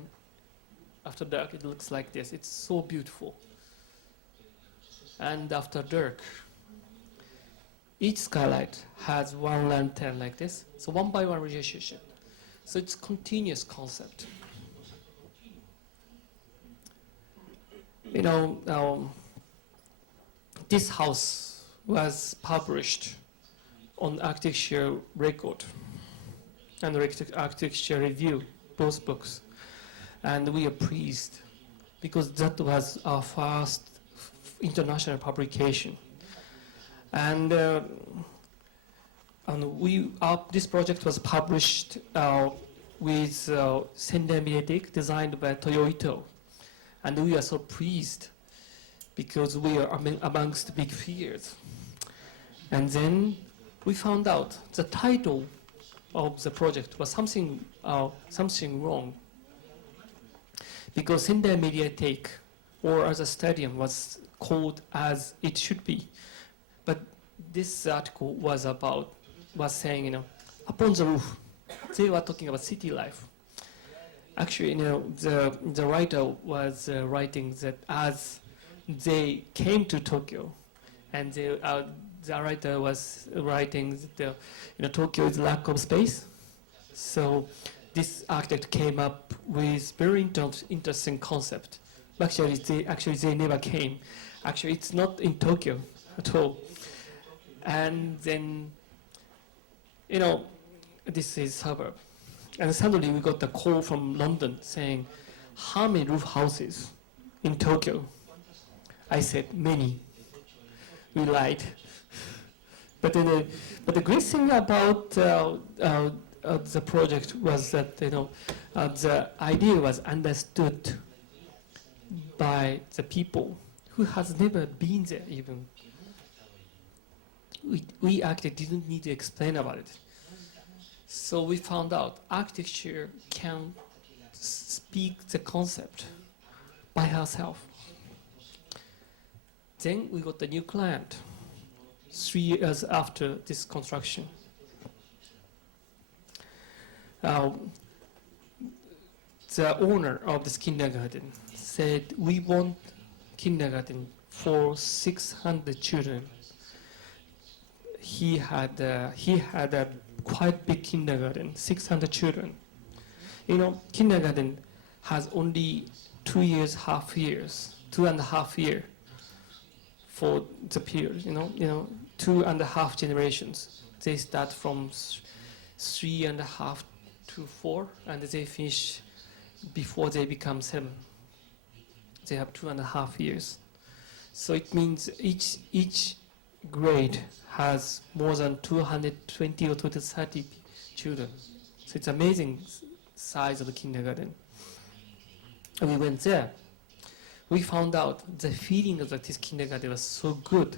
after dark, it looks like this. It's so beautiful. And after dark, each skylight has one lantern like this. So one by one relationship. So it's continuous concept. This house was published on Architecture Record and Architecture Review, both books. And we are pleased because that was our first international publication. And this project was published with Sendai Mediatek, designed by Toyoito. And we are so pleased because we are amongst the big figures. And then we found out the title of the project was something wrong. Because Sendai Mediatek, or as a stadium, was called as it should be. But this article was saying, upon the roof. They were talking about city life. Actually, the writer was writing that as they came to Tokyo, and the writer was writing that Tokyo is lack of space. So this architect came up with very interesting concept. Actually, they never came. Actually, it's not in Tokyo at all. And then, this is suburb. And suddenly we got a call from London saying, how many roof houses in Tokyo? I said, many. We lied. But the great thing about the project was that the idea was understood by the people who has never been there even. We actually didn't need to explain about it. So we found out architecture can speak the concept by herself. Then we got a new client 3 years after this construction. The owner of this kindergarten said, we want kindergarten for 600 children. He had a quite big kindergarten, 600 children. Kindergarten has only 2.5 years for the period, 2.5 generations. They start from 3.5 to 4, and they finish before they become 7. They have 2.5 years. So it means each grade has more than 220 or 230 children. So it's amazing size of the kindergarten. And we went there. We found out the feeling of this kindergarten was so good.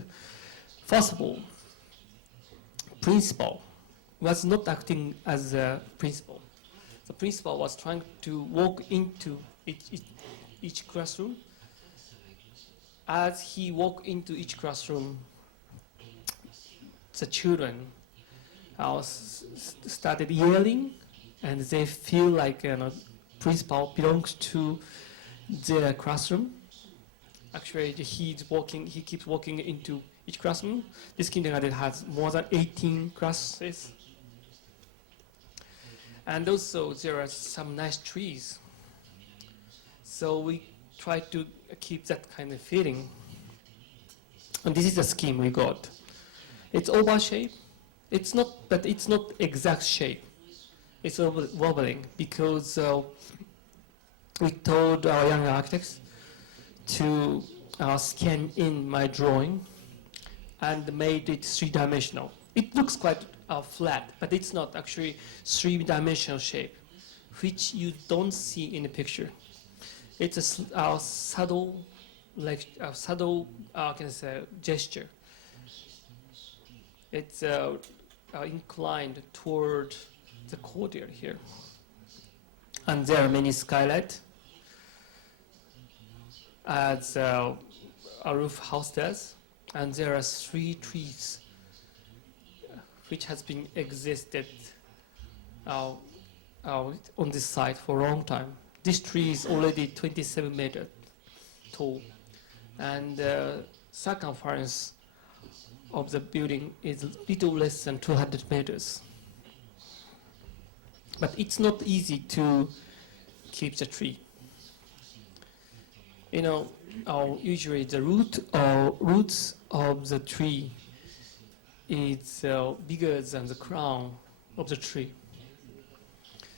First of all, principal was not acting as a principal. The principal was trying to walk into each classroom. As he walked into each classroom, the children started yelling, and they feel like principal belongs to their classroom. Actually, he keeps walking into each classroom. This kindergarten has more than 18 classes. And also there are some nice trees. So we try to keep that kind of feeling. And this is the scheme we got. It's oval shape. It's not exact shape. It's wobbling because we told our young architects to scan in my drawing and made it three-dimensional. It looks quite flat, but it's not actually three-dimensional shape, which you don't see in the picture. It's a subtle, can I say, gesture. It's inclined toward the courtyard here. And there are many skylights, as a roof house does. And there are 3 trees which has been existed on this site for a long time. This tree is already 27 meters tall, and circumference of the building is little less than 200 meters. But it's not easy to keep the tree. You know, usually the roots of the tree is bigger than the crown of the tree.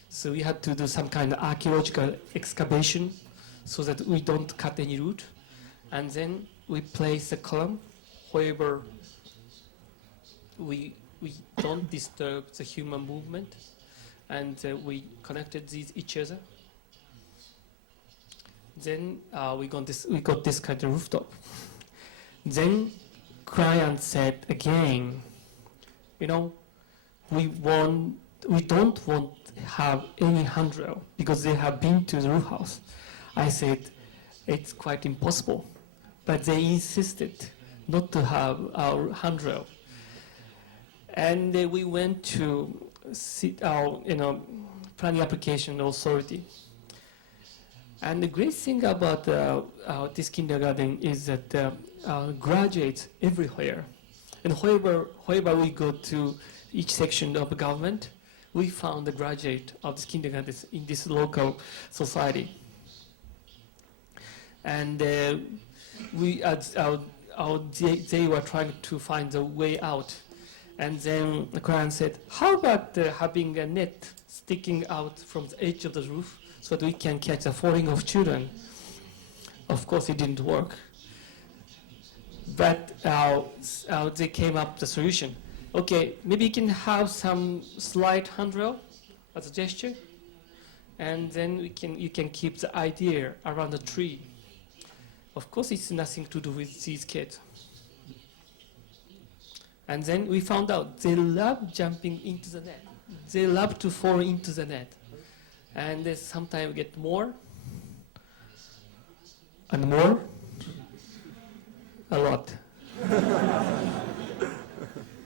So we had to do some kind of archaeological excavation so that we don't cut any root. And then we place a column wherever we don't disturb the human movement. And we connected these each other. Then we got this kind of rooftop. Then client said again, you know, we don't want to have any handrail because they have been to the roof house. I said it's quite impossible, but they insisted not to have our handrail. And we went to sit our planning application authority. And the great thing about this kindergarten is that graduates everywhere. And wherever we go to each section of the government, we found the graduate of this kindergarten in this local society. And they were trying to find a way out. And then the client said, how about having a net sticking out from the edge of the roof so that we can catch the falling of children? Of course, it didn't work. But they came up with the solution. Okay, maybe you can have some slight handrail as a gesture, and then you can keep the idea around the tree. Of course, it's nothing to do with these kids. And then we found out they love jumping into the net. They love to fall into the net. And they sometimes get more and more, a lot.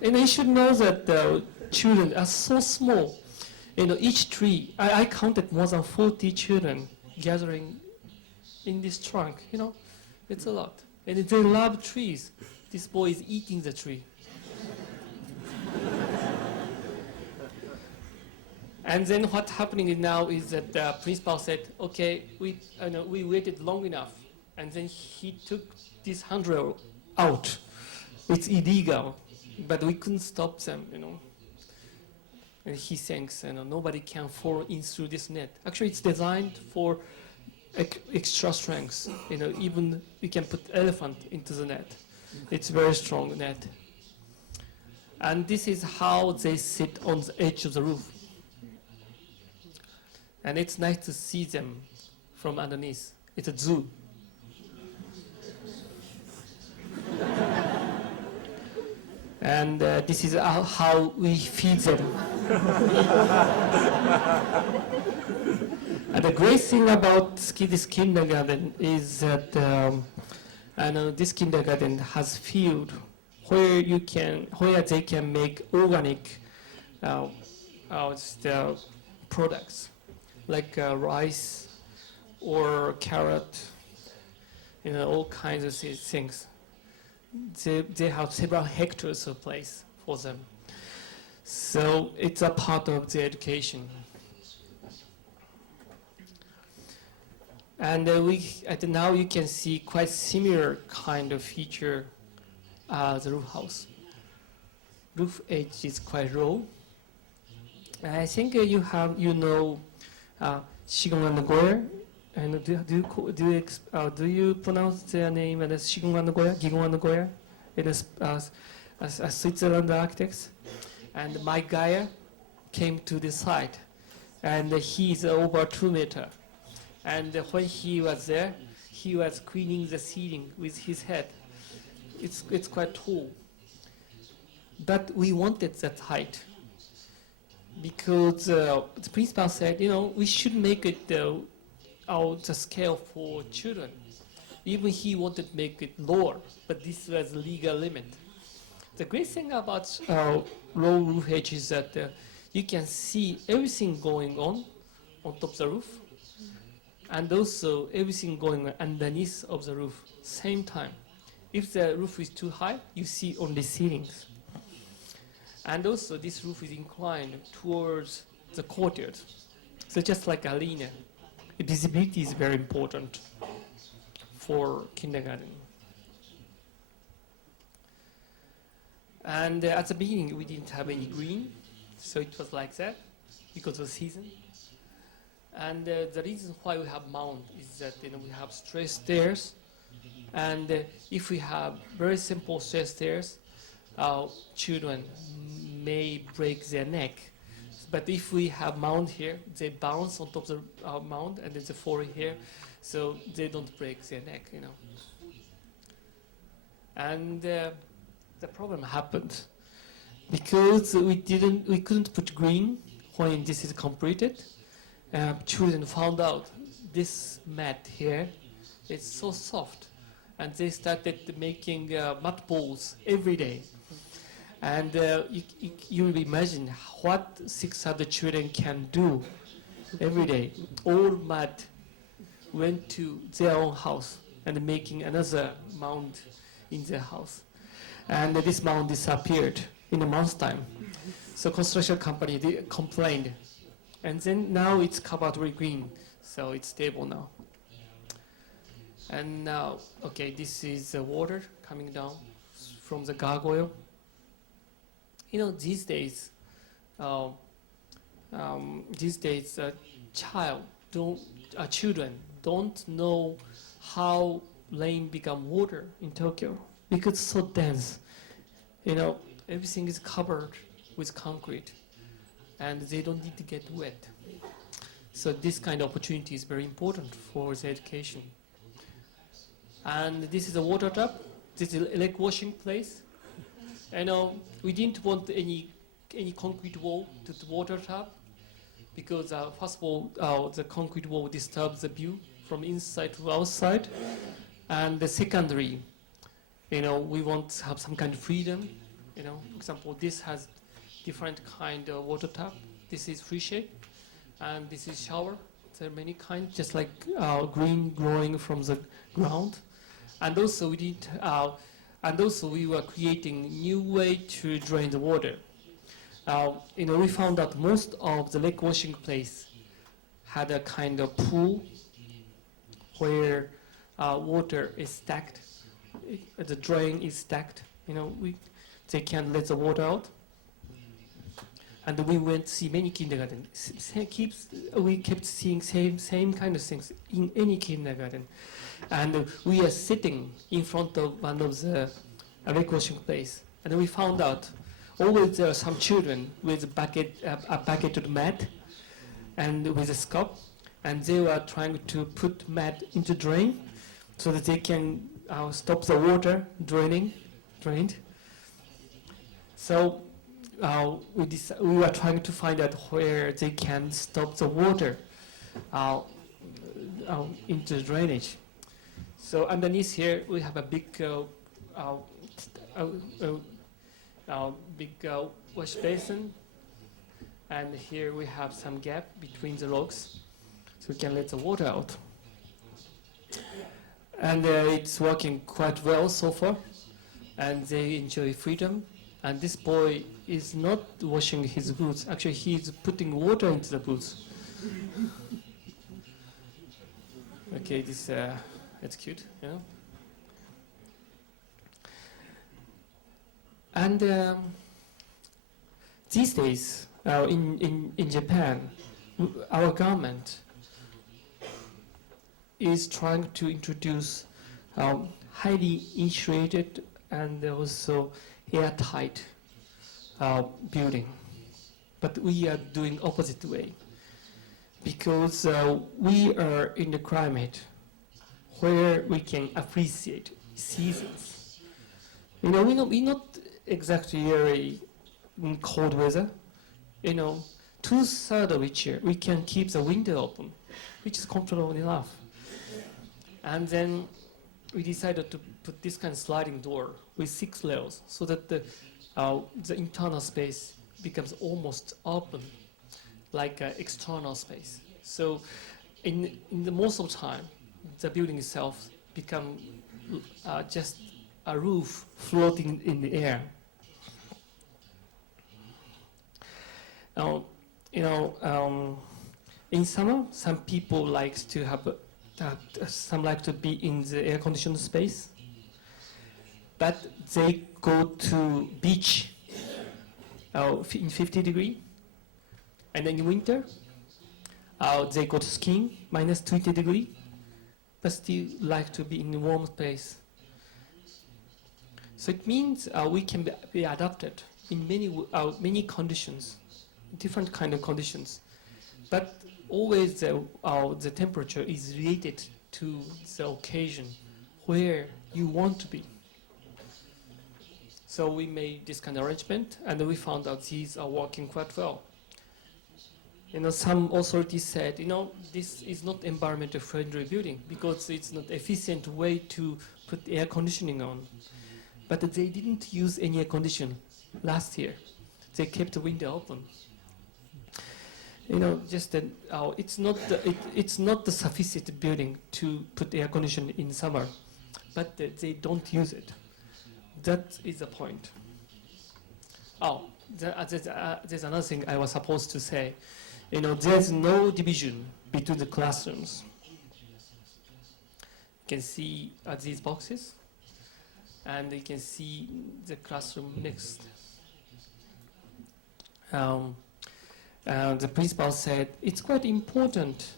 And you should know that the children are so small. You know, each tree, I counted more than 40 children gathering in this trunk, you know. It's a lot. And they love trees. This boy is eating the tree. And then what's happening now is that the principal said, okay, we waited long enough. And then he took this handrail out. It's illegal, but we couldn't stop them, you know. And he thinks, nobody can fall in through this net. Actually, it's designed for extra strength. You know, even we can put elephant into the net. It's very strong net. And this is how they sit on the edge of the roof. And it's nice to see them from underneath. It's a zoo. And this is how we feed them. And the great thing about this kindergarten is that this kindergarten has field where they can make organic products like rice or carrot, all kinds of these things. They have several hectares of place for them. So it's a part of the education. And now you can see quite similar kind of feature the roof house. Roof edge is quite low. I think you know Shigon and Goyer. And do you pronounce their name as Shigon and Goyer, Gigon and Goyer? in a Switzerland architects, and Mike Geyer came to the site, and he's over 2 meters. And when he was there, he was cleaning the ceiling with his head. It's quite tall. But we wanted that height because the principal said, we should make it the scale for children. Even he wanted to make it lower, but this was the legal limit. The great thing about low roof edge is that you can see everything going on top of the roof, and also everything going on underneath of the roof same time. If the roof is too high, you see only ceilings. And also this roof is inclined towards the courtyard. So just like a linear, visibility is very important for kindergarten. And at the beginning, we didn't have any green, so it was like that because of the season. And the reason why we have mound is that we have straight stairs, and if we have very simple straight stairs, our children may break their neck. But if we have mound here, they bounce on top of the mound, and then they fall here, so they don't break their neck, And the problem happened because we couldn't put green when this is completed. Children found out this mat here is so soft, and they started making mud balls every day. And you imagine what 600 children can do every day. All mud went to their own house and making another mound in their house. And this mound disappeared in a month's time. So construction company, they complained. And then now it's covered with green, so it's stable now. And now, okay, this is the water coming down from the gargoyle. These days, children don't know how rain become water in Tokyo because it's so dense. Everything is covered with concrete, and they don't need to get wet. So this kind of opportunity is very important for the education. And this is a water tap. This is a leg washing place. We didn't want any concrete wall to the water tap because first of all, the concrete wall disturbs the view from inside to outside, and the secondary, we want to have some kind of freedom. For example, this has different kind of water tap. This is free shape, and this is shower. There are many kinds, just like green growing from the ground, and also we were creating new way to drain the water. We found that most of the lake washing place had a kind of pool where water is stacked. The drain is stacked. They can let the water out. And we went to see many kindergarten. We kept seeing same kind of things in any kindergarten. And we are sitting in front of one of the lake washing place, and we found out always there are some children with a bucketed mat and with a scoop, and they were trying to put mat into drain so that they can stop the water drained. So we were trying to find out where they can stop the water into drainage. So underneath here we have a big wash basin, and here we have some gap between the logs, so we can let the water out. And it's working quite well so far, and they enjoy freedom. And this boy is not washing his boots. Actually, he's putting water into the boots. Okay, that's cute, And these days, in Japan, our government is trying to introduce highly insulated and also airtight building. But we are doing opposite way, because we are in the climate where we can appreciate seasons. You know, we're not exactly very in cold weather. You know, 2/3 of each year we can keep the window open, which is comfortable enough. And then we decided to put this kind of sliding door with 6 layers, so that the internal space becomes almost open, like external space. So in the most of the time, the building itself become just a roof floating in the air. Now, you know, in summer, some people like to have, some like to be in the air-conditioned space, but they go to beach in 50 degree, and then in winter, they go to skiing, minus 20 degree, but still like to be in a warm place. So it means we can be adapted in many conditions, different kind of conditions, but always the temperature is related to the occasion where you want to be. So we made this kind of arrangement, and we found out these are working quite well. You know, some authorities said, you know, this is not environmentally friendly building because it's not efficient way to put air conditioning on. But they didn't use any air condition last year. They kept the window open. You know, just that it's not the sufficient building to put air conditioning in summer, but they don't use it. That is the point. Oh, there's another thing I was supposed to say. You know, there's no division between the classrooms. You can see these boxes, and you can see the classroom next. The principal said it's quite important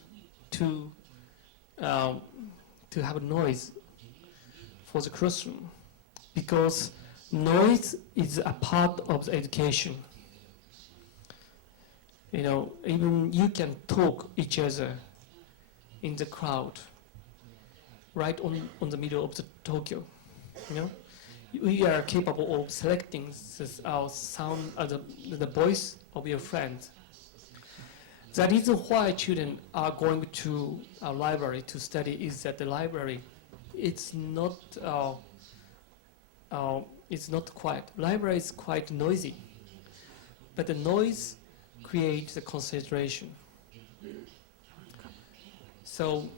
to have noise for the classroom, because noise is a part of the education. You know, even you can talk each other in the crowd, right on the middle of the Tokyo. You know, we are capable of selecting our sound, the voice of your friend. The reason why children are going to a library to study is that the library, it's not quiet. Library is quite noisy, but the noise creates the concentration. So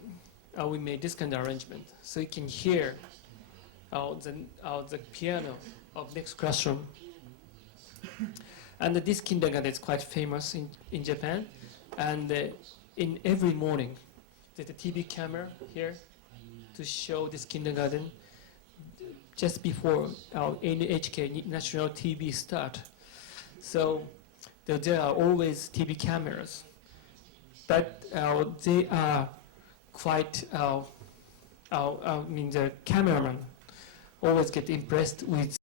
we made this kind of arrangement, so you can hear the piano of next classroom. And this kindergarten is quite famous in Japan. And in every morning, there's a TV camera here to show this kindergarten just before our NHK national TV start. So there are always TV cameras, but they are quite. The cameraman always get impressed with